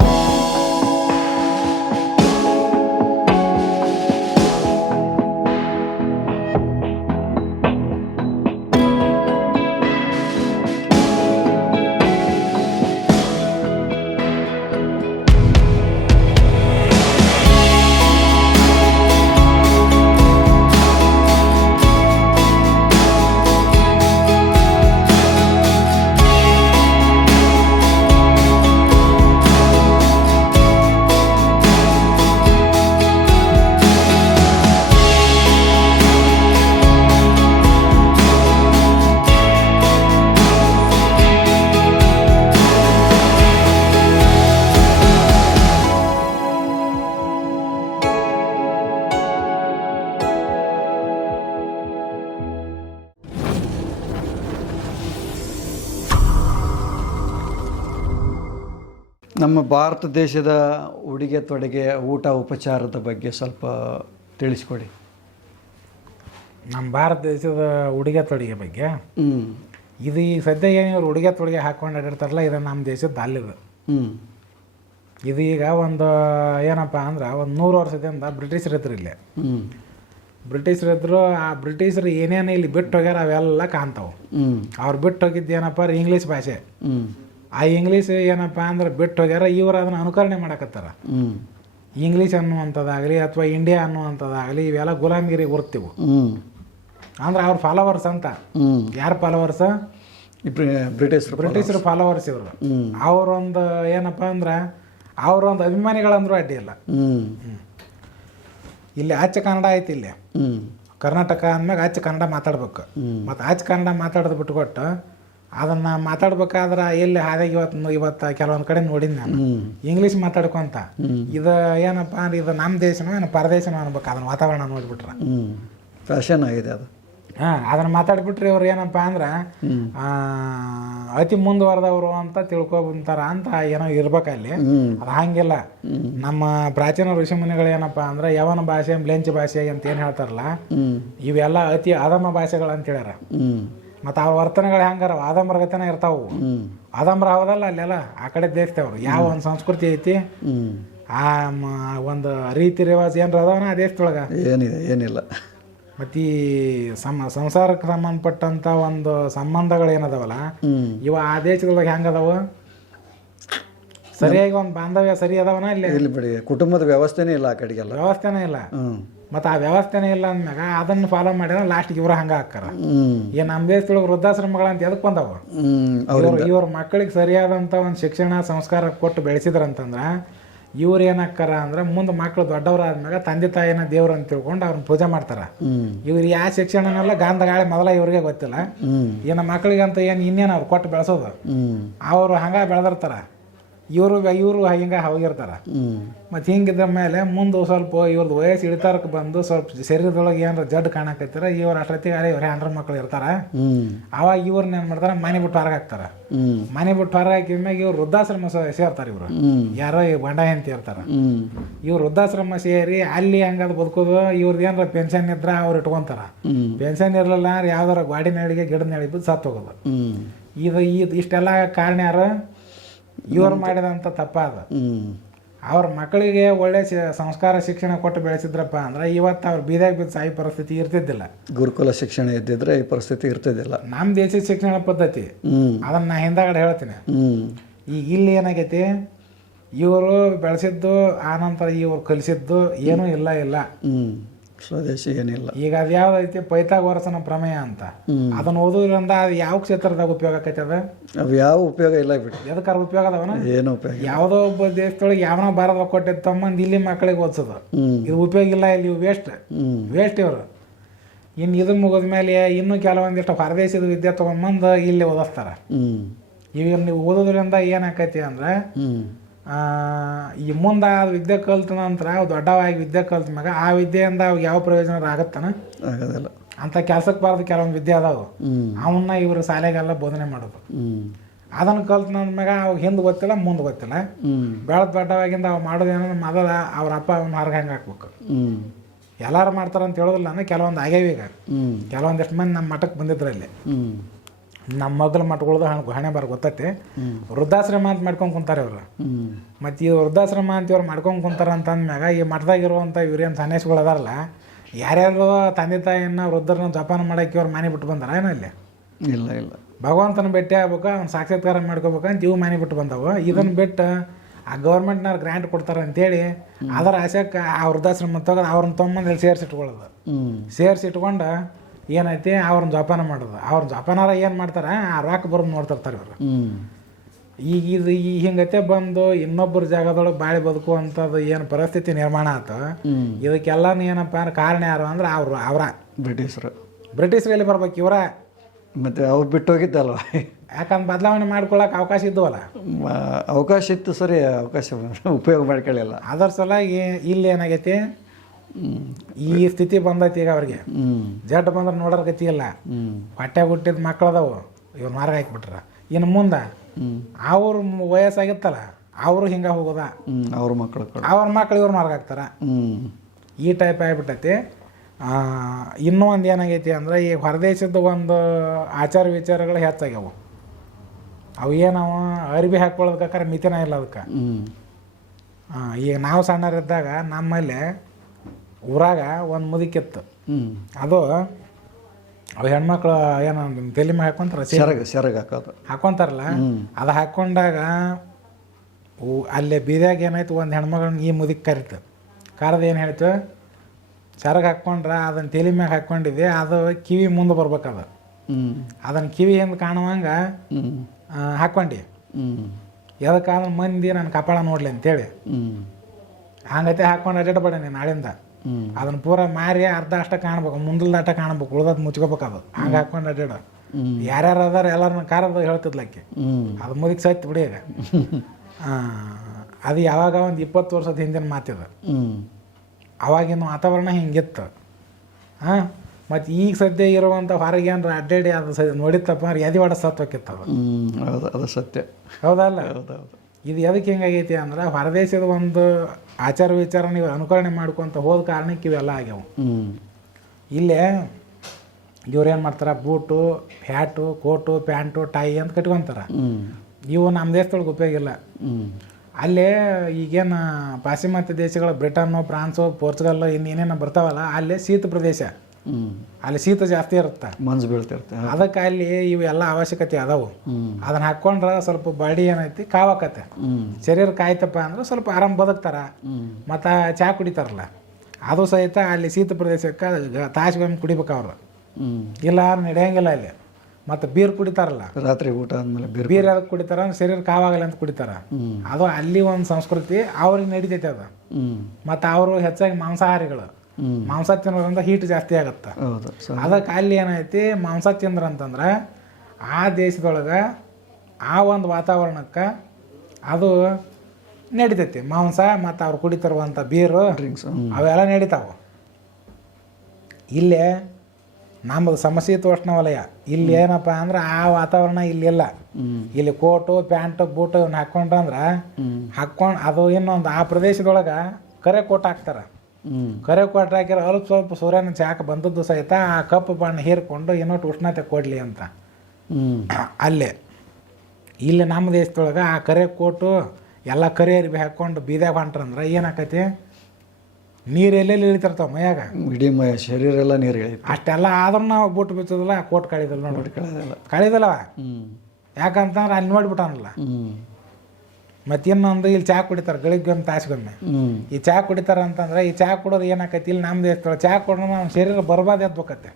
you ನಮ್ಮ ಭಾರತ ದೇಶದ ಉಡುಗೆ ತೊಡುಗೆ ಊಟ ಉಪಚಾರದ ಬಗ್ಗೆ ಸ್ವಲ್ಪ ತಿಳಿಸ್ಕೊಡಿ. ನಮ್ಮ ಭಾರತ ದೇಶದ ಉಡುಗೆ ತೊಡುಗೆ ಬಗ್ಗೆ? ಹ್ಞೂ ಇದು ಈ ಸದ್ಯ ಏನು ಇವ್ರು ಉಡುಗೆ ತೊಡುಗೆ ಹಾಕೊಂಡು ಅಡಿರ್ತಾರಲ್ಲ ಇದು ನಮ್ಮ ದೇಶದ ಅಲ್ಲಿದು. ಹ್ಞೂ ಇದು ಈಗ ಒಂದು ಏನಪ್ಪ ಅಂದ್ರೆ ಒಂದು ನೂರು ವರ್ಷದಿಂದ ಬ್ರಿಟಿಷರು ಇದ್ರು ಇಲ್ಲಿ. ಹ್ಞೂ ಬ್ರಿಟಿಷರ್ ಇದ್ರು ಆ ಬ್ರಿಟಿಷರು ಏನೇನು ಇಲ್ಲಿ ಬಿಟ್ಟು ಹೋಗ್ಯಾರ ಅವೆಲ್ಲ ಕಾಣ್ತಾವೆ. ಅವ್ರು ಬಿಟ್ಟು ಹೋಗಿದ್ದು ಏನಪ್ಪ ಇಂಗ್ಲೀಷ್ ಭಾಷೆ. ಆ ಇಂಗ್ಲೀಷ್ ಏನಪ್ಪ ಅಂದ್ರೆ ಬಿಟ್ಟು ಹೋಗ್ಯಾರ ಇವರು ಅದನ್ನು ಅನುಕರಣೆ ಮಾಡಕತ್ತಾರ. ಇಂಗ್ಲೀಷ್ ಅನ್ನುವಂಥದ್ದಾಗಲಿ ಅಥವಾ ಇಂಡಿಯಾ ಅನ್ನುವಂಥದ್ದಾಗಲಿ ಇವೆಲ್ಲ ಗುಲಾಮಗಿರಿ ಗುರ್ತಿವು. ಅಂದ್ರೆ ಅವ್ರ ಫಾಲೋವರ್ಸ್ ಅಂತ. ಯಾರು ಫಾಲೋವರ್ಸ್ ಬ್ರಿಟಿಷರು ಬ್ರಿಟಿಷರು ಫಾಲೋವರ್ಸ್ ಇವರು. ಅವರೊಂದು ಏನಪ್ಪ ಅಂದ್ರೆ ಅವರೊಂದು ಅಭಿಮಾನಿಗಳಂದ್ರೂ ಅಡ್ಡಿ ಇಲ್ಲ. ಇಲ್ಲಿ ಆಚೆ ಕನ್ನಡ ಐತಿ ಇಲ್ಲಿ. ಕರ್ನಾಟಕ ಅಂದಮ್ಯಾಗ ಆಚೆ ಕನ್ನಡ ಮಾತಾಡ್ಬೇಕು. ಮತ್ತು ಆಚೆ ಕನ್ನಡ ಮಾತಾಡೋದು ಬಿಟ್ಕೊಟ್ಟು ಅದನ್ನು ಮಾತಾಡ್ಬೇಕಾದ್ರೆ ಎಲ್ಲಿ ಹಾದಾಗ ಇವತ್ತು ಇವತ್ತು ಕೆಲವೊಂದು ಕಡೆ ನೋಡಿನಿ ನಾನು. ಇಂಗ್ಲಿಷ್ ಮಾತಾಡ್ಕೊಂತ. ಇದು ಏನಪ್ಪ ಅಂದ್ರೆ ಇದು ನಮ್ಮ ದೇಶನೋ ಏನು ಪರದೇಶನೋ ಅನ್ಬೇಕು ಅದನ್ನ ವಾತಾವರಣ ನೋಡಿಬಿಟ್ರೆ. ಫ್ಯಾಷನ್ ಆಗಿದೆ ಅದು. ಹಾಂ ಅದನ್ನು ಮಾತಾಡ್ಬಿಟ್ರೆ ಇವ್ರು ಏನಪ್ಪ ಅಂದ್ರೆ ಅತಿ ಮುಂದುವರೆದವರು ಅಂತ ತಿಳ್ಕೊಬಂತಾರ ಅಂತ ಏನೋ ಇರ್ಬೇಕಲ್ಲಿ ಅದು ಹಂಗಿಲ್ಲ. ನಮ್ಮ ಪ್ರಾಚೀನ ಋಷಿಮುನಿಗಳು ಏನಪ್ಪ ಅಂದ್ರೆ ಯವನ ಭಾಷೆ ಲೆಂಚ್ ಭಾಷೆ ಅಂತ ಏನು ಹೇಳ್ತಾರಲ್ಲ ಇವೆಲ್ಲ ಅತಿ ಅಧಮ ಭಾಷೆಗಳು ಅಂತ ಹೇಳ್ಯಾರ ಮತ್ತು ಅವ್ರ ವರ್ತನೆಗಳು ಹೆಂಗಾರ ಗತನ ಇರ್ತಾವು. ವಾದಂಬರ ಹೌದಲ್ಲ ಅಲ್ಲೆಲ್ಲ? ಆ ಕಡೆ ದೇಶದವ್ರು. ಯಾವ ಒಂದು ಸಂಸ್ಕೃತಿ ಐತಿ? ಆ ಒಂದು ರೀತಿ ರಿವಾಜ್ ಏನ್ರ ಅದಾವನ ಆ ದೇಶದೊಳಗೆ? ಏನಿದೆ ಏನಿಲ್ಲ. ಮತ್ತು ಈ ಸಮ ಸಂಸಾರಕ್ಕೆ ಸಂಬಂಧಪಟ್ಟಂಥ ಒಂದು ಸಂಬಂಧಗಳು ಏನದಾವಲ್ಲ? ಇವ ಆ ದೇಶದೊಳಗೆ ಹೆಂಗದಾವ ಸರಿಯಾಗಿ ಒಂದು ಬಾಂಧವ್ಯ ಸರಿ ಅದಾವನ ಇಲ್ಲಿ? ಇಲ್ಲಿ ಬಿಡಿ ಕುಟುಂಬದ ವ್ಯವಸ್ಥೆನೇ ಇಲ್ಲ ಆ ಕಡೆಗೆಲ್ಲ. ವ್ಯವಸ್ಥೆನೇ ಇಲ್ಲ. ಮತ್ತು ಆ ವ್ಯವಸ್ಥೆನೇ ಇಲ್ಲ ಅಂದ್ಮ್ಯಾಗ ಅದನ್ನು ಫಾಲೋ ಮಾಡಿದ್ರೆ ಲಾಸ್ಟಿಗೆ ಇವ್ರು ಹಂಗೆ ಹಾಕ್ಕಾರ. ಏನ್ ನಮ್ಮ ದೇಶದೊಳಗೆ ವೃದ್ಧಾಶ್ರಮಗಳಂತ ಎದಕ್ಕೆ ಬಂದವ? ಇವ್ರ ಇವ್ರ ಮಕ್ಕಳಿಗೆ ಸರಿಯಾದಂಥ ಒಂದು ಶಿಕ್ಷಣ ಸಂಸ್ಕಾರ ಕೊಟ್ಟು ಬೆಳೆಸಿದ್ರಂತಂದ್ರೆ ಇವ್ರು ಏನಾಕ್ಕಾರ ಅಂದ್ರೆ ಮುಂದೆ ಮಕ್ಕಳು ದೊಡ್ಡವರಾದ್ಮ್ಯಾಗ ತಂದೆ ತಾಯಿನ ದೇವ್ರು ಅಂತ ತಿಳ್ಕೊಂಡು ಅವ್ರನ್ನ ಪೂಜೆ ಮಾಡ್ತಾರ. ಇವ್ರು ಯಾವ ಶಿಕ್ಷಣನೆಲ್ಲ ಗಾಂಧ ಗಾಳಿ ಮೊದಲ ಇವ್ರಿಗೆ ಗೊತ್ತಿಲ್ಲ. ಏನ ಮಕ್ಳಿಗೆ ಅಂತ ಏನು ಇನ್ನೇನು ಅವ್ರು ಕೊಟ್ಟು ಬೆಳೆಸೋದು? ಅವರು ಹಂಗೆ ಬೆಳೆದಿರ್ತಾರ. ಇವರು ಇವರು ಹಿಂಗೆ ಹೋಗಿರ್ತಾರೆ. ಮತ್ತು ಹಿಂಗಿದ್ದ ಮೇಲೆ ಮುಂದೆ ಸ್ವಲ್ಪ ಇವ್ರದ್ದು ವಯಸ್ಸು ಇಳಿತಾರಕ್ಕೆ ಬಂದು ಸ್ವಲ್ಪ ಶರೀರದೊಳಗೆ ಏನಾರ ಜಡ್ ಕಾಣಕತ್ತಾರೆ ಇವ್ರು ಅಷ್ಟೊತ್ತಿಗೆ ಅರೆ ಇವ್ರ ಹ್ಯಾಂಡ್ರ ಮಕ್ಳು ಇರ್ತಾರೆ. ಅವಾಗ ಇವ್ರನ್ನ ಏನು ಮಾಡ್ತಾರೆ ಮನೆ ಬಿಟ್ಟು ಹೊರಗೆ ಹಾಕ್ತಾರೆ. ಮನೆ ಬಿಟ್ಟು ಹೊರಗೆ ಹಾಕಿದ್ಮ್ಯಾಗ ಇವ್ರು ವೃದ್ಧಾಶ್ರಮ ಸೇರ್ತಾರೆ ಇವರು. ಯಾರೋ ಈ ಬಂಡ ಅಂತ ಇರ್ತಾರೆ. ಇವ್ರು ವೃದ್ಧಾಶ್ರಮ ಸೇರಿ ಅಲ್ಲಿ ಹಂಗದು ಬದುಕೋದು ಇವ್ರದ್ದು ಏನಾರ ಪೆನ್ಷನ್ ಇದ್ರೆ ಅವ್ರು ಇಟ್ಕೊಂತಾರ. ಪೆನ್ಷನ್ ಇರಲಿಲ್ಲ ಅಂದ್ರೆ ಯಾವ್ದಾರ ಗಾಡಿ ನಡಿಗೆ ಗಿಡ ಸತ್ತೋಗೋದು. ಸತ್ತು ಹೋಗೋದು ಇದು ಇದು ಇಷ್ಟೆಲ್ಲ ಕಾರಣ ಯಾರು? ಇವ್ರು ಮಾಡಿದಂಥ ತಪ್ಪಾದ. ಅದು ಅವ್ರ ಮಕ್ಕಳಿಗೆ ಒಳ್ಳೆ ಸಂಸ್ಕಾರ ಶಿಕ್ಷಣ ಕೊಟ್ಟು ಬೆಳೆಸಿದ್ರಪ್ಪ ಅಂದ್ರೆ ಇವತ್ತು ಅವ್ರು ಬೀದಾಗ ಬಿದ್ದು ಸಾಯಿ ಪರಿಸ್ಥಿತಿ ಇರ್ತಿದ್ದಿಲ್ಲ. ಗುರುಕುಲ ಶಿಕ್ಷಣ ಇದ್ದಿದ್ರೆ ಈ ಪರಿಸ್ಥಿತಿ ಇರ್ತಿದ್ದಿಲ್ಲ. ನಮ್ಮ ದೇಶದ ಶಿಕ್ಷಣ ಪದ್ಧತಿ. ಅದನ್ನ ನಾ ಹಿಂದಾಗಡೆ ಹೇಳ್ತೀನಿ. ಈಗ ಇಲ್ಲಿ ಏನಾಗೈತಿ? ಇವರು ಬೆಳೆಸಿದ್ದು ಆನಂತರ ಇವ್ರು ಕಲಿಸಿದ್ದು ಏನೂ ಇಲ್ಲ ಇಲ್ಲ. ಸ್ವದೇಶಿ ಏನಿಲ್ಲ ಈಗ ಅದು ಯಾವ್ದೈತಿ ಪೈತಾಗೋರಸನ ಪ್ರಮೇಯ ಅಂತ. ಅದನ್ನ ಓದೋದ್ರಿಂದ ಅದು ಯಾವ ಕ್ಷೇತ್ರದಾಗ ಉಪಯೋಗ ಆಕೈತಿ ಅದ? ಅವು ಯಾವ ಉಪಯೋಗ ಇಲ್ಲ ಬಿಡಿ. ಎದಕ್ಕಾರ ಉಪಯೋಗ ಅದಾವನ ಏನು ಉಪಯೋಗ. ಯಾವುದೋ ಒಬ್ಬ ದೇಶದೊಳಗೆ ಯಾವನ ಭಾರತ ಕೊಟ್ಟಿದ್ದ ತಮ್ಮಂದು ಇಲ್ಲಿ ಮಕ್ಕಳಿಗೆ ಓದ್ಸೋದು. ಇದು ಉಪಯೋಗ ಇಲ್ಲ ಇಲ್ಲಿ ವೇಸ್ಟ್ ವೇಸ್ಟ್ ಇವರು. ಇನ್ನು ಇದನ್ನ ಮುಗಿದ ಮೇಲೆ ಇನ್ನೂ ಕೆಲವೊಂದಿಷ್ಟು ಹೊರದೇಶದ ವಿದ್ಯೆ ತೊಗೊಂಬಂದು ಇಲ್ಲಿ ಓದಿಸ್ತಾರೆ. ಈಗ ಇವಾಗ ನೀವು ಓದೋದ್ರಿಂದ ಏನಾಕೈತಿ ಅಂದ್ರೆ ಈ ಮುಂದೆ ಆ ವಿದ್ಯೆ ಕಲ್ತ ನಂತರ ದೊಡ್ಡವಾಗಿ ವಿದ್ಯೆ ಕಲ್ತ ಮ್ಯಾಗ ಆ ವಿದ್ಯೆಯಿಂದ ಅವಾಗ ಯಾವ ಪ್ರಯೋಜನ ಆಗತ್ತಾನ? ಆಗೋದಿಲ್ಲ. ಅಂತ ಕೆಲ್ಸಕ್ಕೆ ಬಾರ್ದು ಕೆಲವೊಂದು ವಿದ್ಯೆ ಅದಾವು. ಅವನ್ನ ಇವರು ಶಾಲೆಗೆಲ್ಲ ಬೋಧನೆ ಮಾಡೋದು. ಅದನ್ನು ಕಲ್ತ ಮ್ಯಾಗ ಅವಾಗ ಹಿಂದೆ ಗೊತ್ತಿಲ್ಲ ಮುಂದೆ ಗೊತ್ತಿಲ್ಲ. ಬೆಳ ಬೆಳೆದ ದೊಡ್ಡವಾಗಿಂದ ಅವ್ ಮಾಡೋದೇನೋ ಮೊದಲ ಅವ್ರ ಅಪ್ಪ ಅವ್ನ ಹೊರಗೆ ಹಂಗೆ ಹಾಕ್ಬೇಕು? ಎಲ್ಲಾರು ಎಲ್ಲರೂ ಮಾಡ್ತಾರೆ ಅಂತ ಹೇಳೋದಿಲ್ಲ ಅಂದ್ರೆ ಕೆಲವೊಂದು ಆಗ್ಯಾವ ಈಗ. ಕೆಲವೊಂದಿಷ್ಟು ಮಂದಿ ನಮ್ಮ ಮಠಕ್ಕೆ ಬಂದಿದ್ರು ಅಲ್ಲಿ. ಹ್ಞೂ ನಮ್ಮ ಮೊದಲು ಮಟ್ಕೊಳ್ದು ಹಣೆ ಹಣೆ ಬಾರ ಗೊತ್ತೈತಿ? ವೃದ್ಧಾಶ್ರಮ ಅಂತ ಮಾಡ್ಕೊಂಡು ಕುಂತಾರೆ ಇವರು. ಹ್ಮ್. ಮತ್ತು ಈ ವೃದ್ಧಾಶ್ರಮ ಅಂತ ಇವ್ರು ಮಾಡ್ಕೊಂಡು ಕುಂತಾರ ಅಂತ ಅಂದ್ಮ್ಯಾಗ ಈ ಮಠದಾಗಿರುವಂಥ ಇವ್ರೇನು ಸನ್ಯಾಸಿಗಳು ಅದಾರಲ್ಲ ಯಾರ್ಯಾರು ತಂದೆ ತಾಯಿಯನ್ನ ವೃದ್ಧರನ್ನ ಜಪಾನ ಮಾಡಕ್ಕೆ ಇವ್ರು ಮನೆ ಬಿಟ್ಟು ಬಂದಾರ ಏನೋ ಇಲ್ಲಿ ಇಲ್ಲ ಇಲ್ಲ. ಭಗವಂತನ ಭೇಟಿ ಆಗ್ಬೇಕು ಅವ್ನ ಸಾಕ್ಷಾತ್ಕಾರ ಮಾಡ್ಕೋಬೇಕಂತ ಇವು ಮನೆ ಬಿಟ್ಟು ಬಂದವು. ಇದನ್ನು ಬಿಟ್ಟು ಆ ಗೌರ್ಮೆಂಟ್ನವ್ರು ಗ್ರ್ಯಾಂಟ್ ಕೊಡ್ತಾರೆ ಅಂತೇಳಿ ಅದರ ಆಸೆಕ್ಕೆ ಆ ವೃದ್ಧಾಶ್ರಮ ತಗೊಂಡು ಅವ್ರನ್ನ ತೊಗೊಂಬಂದು ಇಲ್ಲಿ ಸೇರಿಸಿಟ್ಕೊಳ್ಳೋದು ಹ್ಮ್. ಸೇರಿಸಿಟ್ಕೊಂಡು ಏನೈತಿ? ಅವ್ರನ್ನ ಜೋಪಾನ ಮಾಡೋದು. ಅವ್ರನ್ನ ಜೋಪಾನಾರ ಏನು ಮಾಡ್ತಾರೆ? ಆ ರಾಕ್ ಬರೋದು ನೋಡ್ತಿರ್ತಾರೆ ಇವರು. ಈಗ ಇದು ಈ ಹಿಂಗತೆ ಬಂದು ಇನ್ನೊಬ್ಬರ ಜಾಗದೊಳಗೆ ಬಾಳಿ ಬದುಕುವಂಥದ್ದು ಏನು ಪರಿಸ್ಥಿತಿ ನಿರ್ಮಾಣ ಆಯ್ತು ಇದಕ್ಕೆಲ್ಲ ಇದಕ್ಕೆಲ್ಲನೂ ಏನಪ್ಪ ಅಂದ್ರೆ ಕಾರಣ ಯಾರು ಅಂದ್ರೆ ಅವರು ಅವರ. ಬ್ರಿಟಿಷರು. ಬ್ರಿಟಿಷ್ರು ಎಲ್ಲಿ ಬರ್ಬೇಕು ಇವರ? ಮತ್ತೆ ಅವ್ರು ಬಿಟ್ಟು ಹೋಗಿದ್ದಲ್ವ ಯಾಕಂದ್ರೆ ಬದಲಾವಣೆ ಮಾಡ್ಕೊಳಕ್ಕೆ ಅವಕಾಶ ಇದ್ದವಲ್ಲ. ಅವಕಾಶ ಇತ್ತು ಸರಿ ಅವಕಾಶ ಉಪಯೋಗ ಮಾಡ್ಕೊಳ್ಳಿಲ್ಲ. ಅದರ ಸಲುವಾಗಿ ಇಲ್ಲಿ ಏನಾಗೈತಿ? ಈ ಸ್ಥಿತಿ ಬಂದೈತಿ ಈಗ ಅವ್ರಿಗೆ. ಜಡ್ ಬಂದ್ರೆ ನೋಡೋರ್ ಗತಿ ಇಲ್ಲ. ಹೊಟ್ಟೆ ಹುಟ್ಟಿದ ಮಕ್ಳು ಅದಾವು. ಇವ್ರು ಮಾರ್ಗ ಹಾಕ್ಬಿಟ್ರ. ಇನ್ನು ಮುಂದೆ ಅವ್ರ ವಯಸ್ಸಾಗಿತ್ತಲ್ಲ ಅವರು ಹಿಂಗೆ ಹೋಗೋದ. ಅವ್ರ ಮಕ್ಕಳು ಅವ್ರ ಮಕ್ಳು ಇವ್ರು ಮಾರ್ಗ ಹಾಕ್ತಾರ. ಈ ಟೈಪ್ ಆಗಿಬಿಟ್ಟೈತಿ. ಆ, ಇನ್ನೂ ಒಂದು ಏನಾಗೈತಿ ಅಂದ್ರೆ ಈ ಹೊರದೇಶದ ಒಂದು ಆಚಾರ ವಿಚಾರಗಳು ಹೆಚ್ಚಾಗ್ಯಾವು. ಅವು ಏನವು ಅರಿವಿ ಹಾಕ್ಕೊಳ್ಳೋದಕ್ಕಾರೆ ಮಿತಿನ ಇಲ್ಲ ಅದಕ್ಕೆ ಈಗ ನಾವು ಸಣ್ಣರಿದ್ದಾಗ ನಮ್ಮಲ್ಲಿ ಊರಾಗ ಒಂದು ಮುದುಕಿತ್ತು ಅದು ಅವು ಹೆಣ್ಮಕ್ಳು ಏನೋ ತಲೆ ಮೇಲೆ ಹಾಕೊಂತಾರ ಸೀರೆ? ಸೆರಗ ಸೆರಗ ಹಾಕೋದು. ಹಾಕೊಂತಾರಲ್ಲ? ಅದು ಹಾಕೊಂಡಾಗ ಅಲ್ಲೇ ಬೀದ್ಯಾಗ ಏನಾಯ್ತು ಒಂದು ಹೆಣ್ಮಗಳನ್ನ ಈ ಮುದಿಕ್ ಕರಿತು. ಕರೆದು ಏನು ಹೇಳ್ತು? ಸೆರಗ ಹಾಕ್ಕೊಂಡ್ರೆ ಅದನ್ನ ತಲೆ ಮ್ಯಾಗ ಹಾಕ್ಕೊಂಡಿದ್ದೆ ಅದು ಕಿವಿ ಮುಂದೆ ಬರ್ಬೇಕದು. ಅದನ್ನು ಕಿವಿ ಹಿಂದೆ ಕಾಣುವಂಗ ಹಾಕ್ಕೊಂಡು ಎದಕ್ಕಾದ್ರೆ ಮಂದಿ ನನ್ನ ಕಪಾಳ ನೋಡ್ಲಿ ಅಂತೇಳಿ. ಹಂಗೈತೆ ಹಾಕ್ಕೊಂಡು ಅಡ್ಡಾಡಬೇಡ ನೀನು ನಾಳಿಂದ. ಅದನ್ನ ಪೂರ ಮಾರಿ ಅರ್ಧ ಅಷ್ಟ ಕಾಣ್ಬೇಕು ಮುಂದಲ್ದ ಅಷ್ಟ ಕಾಣ್ಬೇಕು ಉಳ್ದದ್ ಮುಚ್ಕೋಬೇಕು ಅದು. ಹಂಗೆ ಹಾಕ್ಕೊಂಡು ಅಡ್ಡಾಡ ಯಾರ್ಯಾರು ಅದಾರ ಎಲ್ಲರನ್ನ ಕಾರದ ಹೇಳ್ತಿದ್ಲಕ್ಕೆ ಅದು ಮುದಿಕ್ ಸತ್ತು ಬಿಡಿ ಈಗ. ಅದು ಯಾವಾಗ ಒಂದು ಇಪ್ಪತ್ತು ವರ್ಷದ ಹಿಂದಿನ ಮಾತಿದ ಅವಾಗಿನ ವಾತಾವರಣ ಹಿಂಗಿತ್ತು. ಹಾಂ ಮತ್ತು ಈಗ ಸದ್ಯ ಇರುವಂಥ ಹೊರಗೆ ಏನಾರ ಅಡ್ಡಾಡಿ ಅದು ಸ ನೋಡಿತ್ತಪ್ಪ ಅಂದ್ರೆ ಎದೆ ಸತ್ ಸತ್ತು ಹೋಗಿತ್ತು ಅದು ಹೌದು ಅದು ಸತ್ಯ. ಹೌದಲ್ಲ? ಹೌದೌದು. ಇದು ಎದಕ್ಕೆ ಹೆಂಗಾಗೈತಿ ಅಂದ್ರೆ ಹೊರದೇಶದ ಒಂದು ಆಚಾರ ವಿಚಾರ ನೀವು ಅನುಕರಣೆ ಮಾಡ್ಕೊಂತ ಹೋದ ಕಾರಣಕ್ಕೆ ಇವೆಲ್ಲ ಆಗ್ಯಾವ. ಇಲ್ಲೇ ಇವ್ರು ಇವ್ರೇನು ಮಾಡ್ತಾರೆ? Boot hat coat pant tie ಅಂತ ಕಟ್ಕೊಂತಾರೆ. ಇವು ನಮ್ಮ ದೇಶದೊಳಗೆ ಉಪಯೋಗ ಇಲ್ಲ. ಅಲ್ಲೇ ಈಗೇನು ಪಾಶ್ಚಿಮಾತ್ಯ ದೇಶಗಳು ಬ್ರಿಟನ್ನು ಫ್ರಾನ್ಸು ಪೋರ್ಚುಗಲ್ಲು ಇನ್ನೇನೇನು ಬರ್ತಾವಲ್ಲ ಅಲ್ಲೇ ಶೀತ ಪ್ರದೇಶ. ಅಲ್ಲಿ ಶೀತ ಜಾಸ್ತಿ ಇರುತ್ತೆ. ಮಂಜು ಬೀಳ್ತಿರುತ್ತೆ ಅದಕ್ಕೆ ಅಲ್ಲಿ ಇವೆಲ್ಲ ಅವಶ್ಯಕತೆ ಅದಾವು. ಅದನ್ನ ಹಾಕೊಂಡ್ರ ಸ್ವಲ್ಪ ಬಾಡಿ ಏನೈತಿ ಕಾವಾಕತೆ. ಶರೀರ ಕಾಯ್ತಪ್ಪ ಅಂದ್ರೆ ಸ್ವಲ್ಪ ಆರಾಮ್ ಬದುಕ್ತಾರ. ಮತ್ತ ಚಾ ಚಹಾ ಕುಡಿತಾರಲ್ಲ ಅದು ಸಹಿತ ಅಲ್ಲಿ ಶೀತ ಪ್ರದೇಶಕ್ಕೆ ತಾಸಿಗೊಮ್ಮೆ ಕುಡಿಬೇಕು ಅವ್ರು. ಇಲ್ಲ ನಡೆಯಂಗಿಲ್ಲ ಅಲ್ಲಿ. ಮತ್ತು ಬೀರ್ ಕುಡಿತಾರಲ್ಲ. ರಾತ್ರಿ ಊಟ ಆದ್ಮೇಲೆ ಬೀರ್ ಬೀರ್ ಯಾವ್ದಕ್ಕೆ ಕುಡಿತಾರ ಅಂದ್ರೆ ಶರೀರ ಕಾವಾಗಲ್ಲ ಅಂತ ಕುಡಿತಾರ. ಅದು ಅಲ್ಲಿ ಒಂದು ಸಂಸ್ಕೃತಿ ಅವ್ರಿಗೆ ನಡೀತೈತೆ ಅದು. ಮತ್ತು ಅವರು ಹೆಚ್ಚಾಗಿ ಮಾಂಸಾಹಾರಿಗಳು. ಮಾಂಸ ತಿನ್ನೋದ್ರಿಂದ ಹೀಟ್ ಜಾಸ್ತಿ ಆಗುತ್ತೆ? ಹೌದು ಅದಕ್ಕೆ ಅಲ್ಲಿ ಏನೈತಿ ಮಾಂಸ ತಿಂದ್ರ ಅಂತಂದ್ರೆ ಆ ದೇಶದೊಳಗೆ ಆ ಒಂದು ವಾತಾವರಣಕ್ಕೆ ಅದು ನಡಿತೈತಿ. ಮಾಂಸ ಮತ್ತು ಅವ್ರು ಕುಡಿತಿರುವಂಥ ಬೀರು ಡ್ರಿಂಕ್ಸ್ ಅವೆಲ್ಲ ನಡೀತಾವೆ. ಇಲ್ಲೇ ನಮ್ಮದು ಸಮಶೀತೋಷ್ಣ ವಲಯ ಇಲ್ಲಿ ಏನಪ್ಪ ಅಂದ್ರೆ ಆ ವಾತಾವರಣ ಇಲ್ಲಿ ಇಲ್ಲ. ಇಲ್ಲಿ ಕೋಟು ಪ್ಯಾಂಟು ಬೂಟು ಇವನ್ನ ಹಾಕ್ಕೊಂಡ್ರಂದ್ರೆ ಹ್ಮ್. ಹಾಕ್ಕೊಂಡು ಅದು ಇನ್ನೊಂದು ಆ ಪ್ರದೇಶದೊಳಗೆ ಕರೆ ಕೋಟ್ ಹಾಕ್ತಾರೆ. ಕರೆ ಕೊಟ್ಟು ಹಾಕಿರ ಅಲ್ಪ ಸ್ವಲ್ಪ ಸೂರ್ಯನ ಚಾಕ ಬಂದದ್ದು ಸಹಿತ ಆ ಕಪ್ಪು ಬಣ್ಣ ಹೀರ್ಕೊಂಡು ಇನ್ನೊಟ್ಟು ಉಷ್ಣತೆ ಕೊಡಲಿ ಅಂತ. ಅಲ್ಲೇ. ಇಲ್ಲಿ ನಮ್ಮ ದೇಶದೊಳಗೆ ಆ ಕರೆ ಕೊಟ್ಟು ಎಲ್ಲ ಕರೆ ಅರಿವಿ ಹಾಕ್ಕೊಂಡು ಬೀದ ಹೊಂಟ್ರಂದ್ರೆ ಏನಾಕೈತಿ? ನೀರು ಎಲ್ಲೆಲ್ಲಿ ಇಳಿತಿರ್ತಾವ ಮೈಯಾಗ? ಇಡೀ ಮೈ ಶರೀರ ಎಲ್ಲ ನೀರು ಇಳಿತು ಅಷ್ಟೆಲ್ಲ ಆದ್ರೂ ನಾವು ಬುಟ್ಟು ಬಿಚ್ಚೋದಿಲ್ಲ ಕೋಟ್ ಕಳಿದಲ್ಲ ನೋಡಿ. ಕಳಿದಲ್ಲ. ಕಳಿದಲ್ಲವ? ಯಾಕಂತಂದ್ರೆ ಅಲ್ಲಿ ನೋಡ್ಬಿಟ್ಟಾನಲ್ಲ. ಹ್ಮ್ ಮತ್ತು ಇನ್ನೊಂದು ಇಲ್ಲಿ ಚಹಾ ಕುಡಿತಾರೆ ಗಳಿಗೊಮ್ಮೆ ತಾಸಿಗೊಮ್ಮೆ. ಈ ಚಹಾ ಕುಡಿತಾರ ಅಂತಂದ್ರೆ ಈ ಚಹಾ ಕುಡೋದು ಏನಾಕೈತಿ? ಇಲ್ಲಿ ನಮ್ದು ಇರ್ತಾರೆ ಚಹಾ ಕುಡಿದ್ರೆ ನಮ್ಮ ಶರೀರ ಬರ್ಬಾದ್ ಎದ್ಬೇಕತ್ತೆ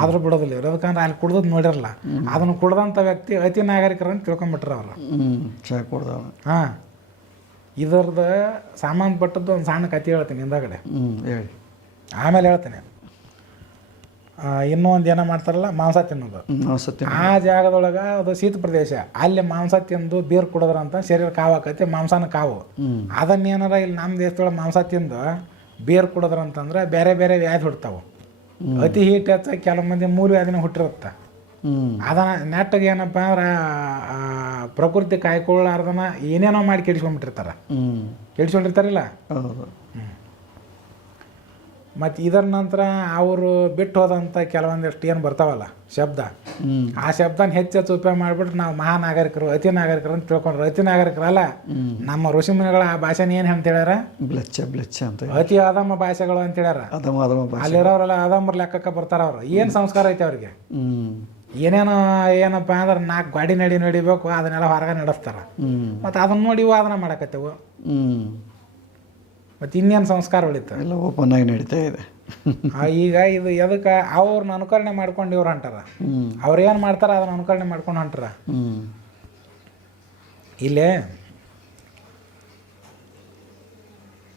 ಆದ್ರೂ ಬಿಡೋದಿಲ್ಲ. ಇವ್ರು ಅದಕ್ಕಂದ್ರೆ ಅಲ್ಲಿ ಕುಡ್ದದ್ ನೋಡಿರಲ್ಲ. ಅದನ್ನು ಕುಡ್ದಂಥ ವ್ಯಕ್ತಿ ಅತಿ ನಾಗರಿಕರ ಅಂತ ತಿಳ್ಕೊಂಬಿಟ್ರ ಅವ್ರು. ಚಾ ಕುಡ್ದ ಹಾಂ. ಸಾಮಾನ್ ಪಟ್ಟದ್ದು ಒಂದು ಸಣ್ಣ ಕತೆ ಹೇಳ್ತೀನಿ ಹಿಂದಾಗಡೆ. ಹೇಳಿ. ಆಮೇಲೆ ಹೇಳ್ತೀನಿ. ಇನ್ನೂ ಒಂದು ಏನೋ ಮಾಡ್ತಾರಲ್ಲ ಮಾಂಸ ತಿನ್ನೋದು. ಆ ಜಾಗದೊಳಗೆ ಅದು ಶೀತ ಪ್ರದೇಶ. ಅಲ್ಲಿ ಮಾಂಸ ತಿಂದು ಬೀರ್ ಕುಡಿದ್ರಂತ ಶರೀರ ಕಾವಾಕತಿ ಮಾಂಸನ ಕಾವು. ಅದನ್ನೇನಾರ ಇಲ್ಲಿ ನಮ್ಮ ದೇಶದೊಳಗೆ ಮಾಂಸ ತಿಂದು ಬೀರ್ ಕುಡಿದ್ರಂತಂದ್ರೆ ಬೇರೆ ಬೇರೆ ವ್ಯಾಧಿ ಹುಡ್ತಾವು. ಅತಿ ಹೀಟ್ ಹೆಚ್ಚ ಕೆಲವು ಮಂದಿ ಮೂರು ವ್ಯಾಧಿನ ಹುಟ್ಟಿರುತ್ತೆ. ಹ್ಮ್. ಅದನ್ನ ನೆಟ್ಟಗೆ ಏನಪ್ಪ ಅಂದ್ರೆ ಆ, ಪ್ರಕೃತಿ ಕಾಯ್ಕೊಳ್ಳಾರ್ದನ ಏನೇನೋ ಮಾಡಿ ಕೆಡಿಸ್ಕೊಂಡ್ಬಿಟ್ಟಿರ್ತಾರೆ. ಹ್ಮ್. ಕೆಡಿಸ್ಕೊಂಡಿರ್ತಾರಿಲ್ಲ? ಹೌದು. ಮತ್ತು ಇದರ ನಂತರ ಅವರು ಬಿಟ್ಟು ಹೋದಂಥ ಕೆಲವೊಂದಿಷ್ಟು ಏನು ಬರ್ತಾವಲ್ಲ ಶಬ್ದ. ಆ ಶಬ್ದನ ಹೆಚ್ಚೆಚ್ಚು ಹೆಚ್ಚು ಉಪಯೋಗ ಮಾಡಿಬಿಟ್ಟು ನಾವು ಮಹಾನಾಗರಿಕರು ಅತಿ ನಾಗರಿಕರು ಅಂತ ತಿಳ್ಕೊಂಡ್ರು. ಅತಿ ನಾಗರಿಕರಲ್ಲ ನಮ್ಮ ಋಷಿಮುನಿಗಳ ಆ ಭಾಷೆನ ಏನು ಅಂತ ಹೇಳ್ಯಾರ ಬ್ಲಚ್ಚ ಬ್ಲಚ್ಚ ಅಂತ ಅತಿ ಆದಮ್ಮ ಭಾಷೆಗಳು ಅಂತ ಹೇಳ್ಯಾರ. ಅಲ್ಲಿರೋರೆಲ್ಲ ಆದಮ್ಮರ ಲೆಕ್ಕಕ್ಕೆ ಬರ್ತಾರ ಅವ್ರು. ಏನು ಸಂಸ್ಕಾರ ಐತೆ ಅವ್ರಿಗೆ? ಏನೇನೋ ಏನಪ್ಪ ಅಂದ್ರೆ ನಾಲ್ಕು ಗಾಡಿ ನಡಿ ನಡಿಬೇಕು ಅದನ್ನೆಲ್ಲ ಹೊರಗೆ ನಡೆಸ್ತಾರ. ಮತ್ತು ಅದನ್ನ ನೋಡಿ ವಾದನ ಮಾಡಕತ್ತೇವು. ಮತ್ತು ಇನ್ನೇನು ಸಂಸ್ಕಾರ ಉಳಿತು ಎಲ್ಲ ಓಪನ್ ಆಗಿ ನಡೀತಾ ಇದೆ. ಈಗ ಇದು ಎದಕ್ಕೆ ಅವ್ರನ್ನ ಅನುಕರಣೆ ಮಾಡ್ಕೊಂಡು ಇವ್ರು ಹೊಂಟಾರ ಅವ್ರು ಏನು ಮಾಡ್ತಾರ ಅದನ್ನ ಅನುಕರಣೆ ಮಾಡ್ಕೊಂಡು ಹೊಂಟಾರ ಇಲ್ಲೇ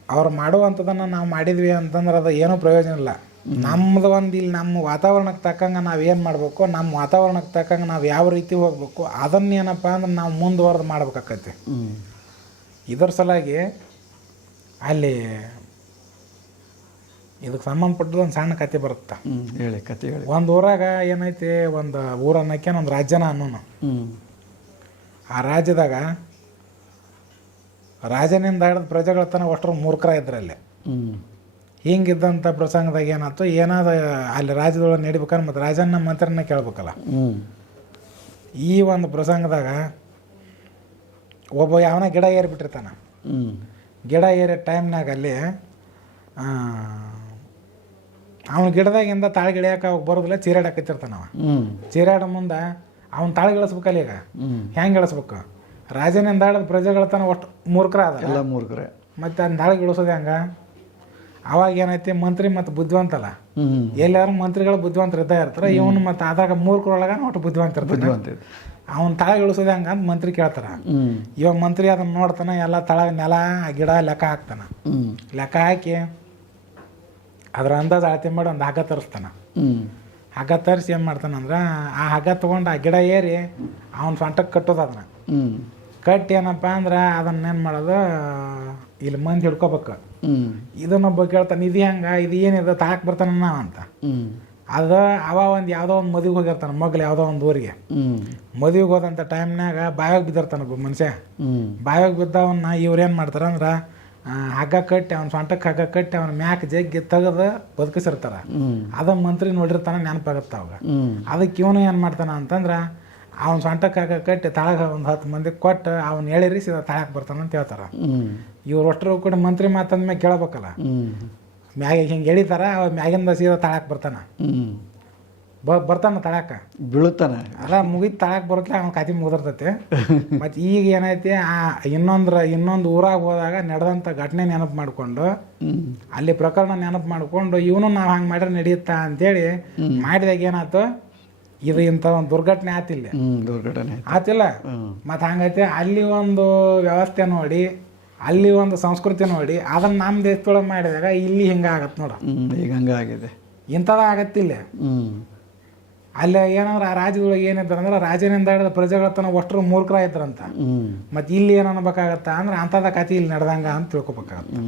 ಅವ್ರು ಮಾಡುವಂಥದ್ದನ್ನು ನಾವು ಮಾಡಿದ್ವಿ ಅಂತಂದ್ರೆ ಅದು ಏನೂ ಪ್ರಯೋಜನ ಇಲ್ಲ. ನಮ್ಮದು ಒಂದು ಇಲ್ಲಿ ನಮ್ಮ ವಾತಾವರಣಕ್ಕೆ ತಕ್ಕಂಗೆ ನಾವು ಏನು ಮಾಡಬೇಕು ನಮ್ಮ ವಾತಾವರಣಕ್ಕೆ ತಕ್ಕಂಗೆ ನಾವು ಯಾವ ರೀತಿ ಹೋಗ್ಬೇಕು ಅದನ್ನೇನಪ್ಪ ಅಂದ್ರೆ ನಾವು ಮುಂದುವರೆದು ಮಾಡ್ಬೇಕಾಕತಿ ಇದರ ಇದ್ರ ಸಲುವಾಗಿ ಅಲ್ಲಿ ಇದಕ್ಕೆ ಸಂಬಂಧಪಟ್ಟದ್ದು ಒಂದು ಸಣ್ಣ ಕತೆ ಬರುತ್ತೆ? ಹೇಳಿ ಕತೆ ಹೇಳಿ. ಒಂದು ಊರಾಗ ಏನೈತಿ ಒಂದು ಊರ ಅನ್ನಕ್ಕೆ ಒಂದು ರಾಜ್ಯನ ಅನ್ನೋನು. ಆ ರಾಜ್ಯದಾಗ ರಾಜನಿಂದ ಹಿಡಿದು ಪ್ರಜೆಗಳ ತನಕ ಅಷ್ಟರ ಮೂರ್ಖರ ಇದ್ರಲ್ಲಿ ಹಿಂಗಿದ್ದಂಥ ಪ್ರಸಂಗದಾಗ ಏನಾಯ್ತು? ಏನಾದ ಅಲ್ಲಿ ರಾಜ್ಯದೊಳಗೆ ನಡಿಬೇಕಾದ್ರೆ ಮತ್ತು ರಾಜನ ಮಂತ್ರನ ಕೇಳ್ಬೇಕಲ್ಲ. ಈ ಒಂದು ಪ್ರಸಂಗದಾಗ ಒಬ್ಬ ಯಾವನ ಗಿಡ ಏರಿಬಿಟ್ಟಿರ್ತಾನ. ಗಿಡ ಏರೋ ಟೈಮ್ನಾಗ ಅಲ್ಲಿ ಅವನ ಗಿಡದಾಗಿಂದ ತಾಳಿಗೆ ಇಳಿಯಕ್ಕೆ ಅವಾಗ ಬರೋದಿಲ್ಲ ಚೀರಾಡಕತ್ತಿರ್ತಾನ ಅವ. ಹ್ಮ್. ಚೀರಾಡ ಮುಂದೆ ಅವ್ನ ತಾಳ್ಗಿಳಿಸ್ಬೇಕಲ್ಲ ಈಗ. ಹೆಂಗ್ ಇಳಿಸ್ಬೇಕು ರಾಜನಿಂದ ಪ್ರಜೆಗಳ ತನ ಒಟ್ಟು ಮೂರ್ಖರ ಅದ ಎಲ್ಲ ಮೂರ್ಖರೇ. ಮತ್ತು ಅದನ್ನ ತಾಳಿಗೆ ಇಳಿಸೋದು ಹೆಂಗೆ? ಅವಾಗ ಏನೈತಿ ಮಂತ್ರಿ ಮತ್ತು ಬುದ್ಧಿವಂತಲ್ಲ? ಎಲ್ಲಾರು ಮಂತ್ರಿಗಳು ಬುದ್ಧಿವಂತರು ಇದ್ದ ಇರ್ತಾರೆ ಇವನು ಮತ್ತು ಆದಾಗ ಮೂರ್ಖರೊಳಗ ಒಟ್ಟು ಬುದ್ಧಿವಂತ ಇರ್ತಾರೆ. ಅವ್ನ ತಾಳಿಗೆ ಇಳಿಸೋದು ಹೆಂಗ ಅಂತ ಮಂತ್ರಿ ಕೇಳ್ತಾರ. ಇವಾಗ ಮಂತ್ರಿ ಅದನ್ನ ನೋಡ್ತಾನ ಎಲ್ಲ ತಳ ನೆಲ ಗಿಡ ಲೆಕ್ಕ ಹಾಕ್ತಾನ. ಲೆಕ್ಕ ಹಾಕಿ ಅದ್ರ ಅಂದಾಜು ಅಳತೆ ಮಾಡಿ ಒಂದು ಹಗ್ಗ ತರಿಸ್ತಾನ. ಹಗ್ಗ ತರಿಸಿ ಏನು ಮಾಡ್ತಾನಂದ್ರೆ ಆ ಹಗ್ಗ ತೊಗೊಂಡು ಆ ಗಿಡ ಏರಿ ಅವನ್ ಸೊಂಟಕ್ಕೆ ಕಟ್ಟೋದು ಅದನ್ನ. ಕಟ್ಟಿ ಏನಪ್ಪ ಅಂದ್ರೆ ಅದನ್ನ ಏನು ಮಾಡೋದು ಇಲ್ಲಿ ಮಂದಿ ಹಿಡ್ಕೋಬೇಕು. ಇದನ್ನೊಬ್ಬ ಕೇಳ್ತಾನೆ ಇದು ಹೆಂಗೆ? ಇದು ಏನಿದೆ? ತಾಕ್ ಬರ್ತಾನ ಅಂತ. ಅದು ಅವ ಒಂದು ಯಾವುದೋ ಒಂದು ಮದುವೆಗೆ ಹೋಗಿರ್ತಾನೆ ಮಗ್ಲು ಯಾವುದೋ ಒಂದು ಊರಿಗೆ. ಮದುವೆಗೆ ಹೋದಂಥ ಟೈಮ್ನಾಗ ಬಾಯಾಗ ಬಿದ್ದಿರ್ತಾನೆ ಒಬ್ಬ ಮನುಷ್ಯ. ಬಾಯಾಗ ಬಿದ್ದವನ್ನ ಇವ್ರು ಏನು ಮಾಡ್ತಾರೆ ಅಂದ್ರೆ ಹಗ್ಗ ಕಟ್ಟಿ ಅವ್ನ ಸೊಂಟಕ್ಕೆ ಹಗ್ಗ ಕಟ್ಟಿ ಅವ್ನ ಮ್ಯಾಕ್ ಜಗ್ಗಿ ತೆಗೆದು ಬದುಕಿಸಿರ್ತಾರ. ಅದ ಮಂತ್ರಿ ನೋಡಿರ್ತಾನೆ ನೆನಪಾಗತ್ತ ಅವಾಗ. ಅದಕ್ಕೆ ಇವನು ಏನು ಮಾಡ್ತಾನ ಅಂತಂದ್ರೆ ಅವ್ನ ಸೊಂಟಕ್ಕೆ ಹಗ್ಗ ಕಟ್ಟಿ ತಳಗ ಒಂದು ಹತ್ತು ಮಂದಿ ಕೊಟ್ಟು ಅವ್ನು ಹೇಳಿರಿ ಸೀದಾ ತಳಕ್ಕೆ ಬರ್ತಾನೆ ಅಂತ ಹೇಳ್ತಾರ ಇವ್ರ ಅಷ್ಟರು ಕೂಡ ಮಂತ್ರಿ ಮಾತಂದ್ಮೇಲೆ ಕೇಳಬೇಕಲ್ಲ. ಮ್ಯಾಗ ಹಿಂಗೆ ಎಳಿತಾರ ಅವ ಮ್ಯಾಗಿಂದ ಸೀದಾ ತಳಕ್ಕೆ ಬರ್ತಾನೆ. ಹ್ಮ್. ಬ ಬರ್ತಾನೆ ತಳಕ್ಕೆ ಬೀಳುತ್ತಾನೆ. ಅಲ್ಲ ಮುಗಿದ ತಳಕ್ಕೆ ಬರುತ್ತೆ ಅವ್ನ ಕಾತಿ ಮುಗಿದಿರ್ತೈತಿ. ಮತ್ತು ಈಗ ಏನೈತಿ ಆ ಇನ್ನೊಂದ್ರ ಇನ್ನೊಂದು ಊರಾಗ ಹೋದಾಗ ನಡೆದಂಥ ಘಟನೆ ನೆನಪು ಮಾಡಿಕೊಂಡು ಅಲ್ಲಿ ಪ್ರಕರಣ ನೆನಪು ಮಾಡಿಕೊಂಡು ಇವನು ನಾವು ಹಂಗೆ ಮಾಡ್ರೆ ನಡೆಯುತ್ತಾ ಅಂತೇಳಿ ಮಾಡಿದಾಗ ಏನಾಯ್ತು ಇದು ಇಂಥ ಒಂದು ದುರ್ಘಟನೆ ಆತಿಲ್ಲ. ದುರ್ಘಟನೆ. ಆತಿಲ್ಲ? ಮತ್ತು ಹಂಗೈತೆ ಅಲ್ಲಿ ಒಂದು ವ್ಯವಸ್ಥೆ ನೋಡಿ ಅಲ್ಲಿ ಒಂದು ಸಂಸ್ಕೃತಿ ನೋಡಿ ಅದನ್ನ ನಮ್ಮ ದೇಶದೊಳಗೆ ಮಾಡಿದಾಗ ಇಲ್ಲಿ ಹಿಂಗೆ ಆಗತ್ತೆ ನೋಡು. ಈಗ ಹಂಗಾಗಿದೆ ಇಂಥದ್ದು ಆಗತ್ತಿಲ್ಲ ಅಲ್ಲಿ ಏನಂದ್ರೆ ಆ ರಾಜ್ಯದೊಳಗೆ ಏನಿದ್ರು ಅಂದ್ರೆ ರಾಜನಿಂದ ಹಿಡಿದ ಪ್ರಜೆಗಳ ತನಕ ಅಷ್ಟರು ಮೂರ್ಖರ ಇದ್ರಂತ. ಮತ್ತೆ ಇಲ್ಲಿ ಏನು ಅನ್ಬೇಕಾಗತ್ತ ಅಂದ್ರೆ ಅಂಥದ ಕತೆ ಇಲ್ಲಿ ನಡೆದಂಗ ಅಂತ ತಿಳ್ಕೊಬೇಕಾಗತ್ತೆ.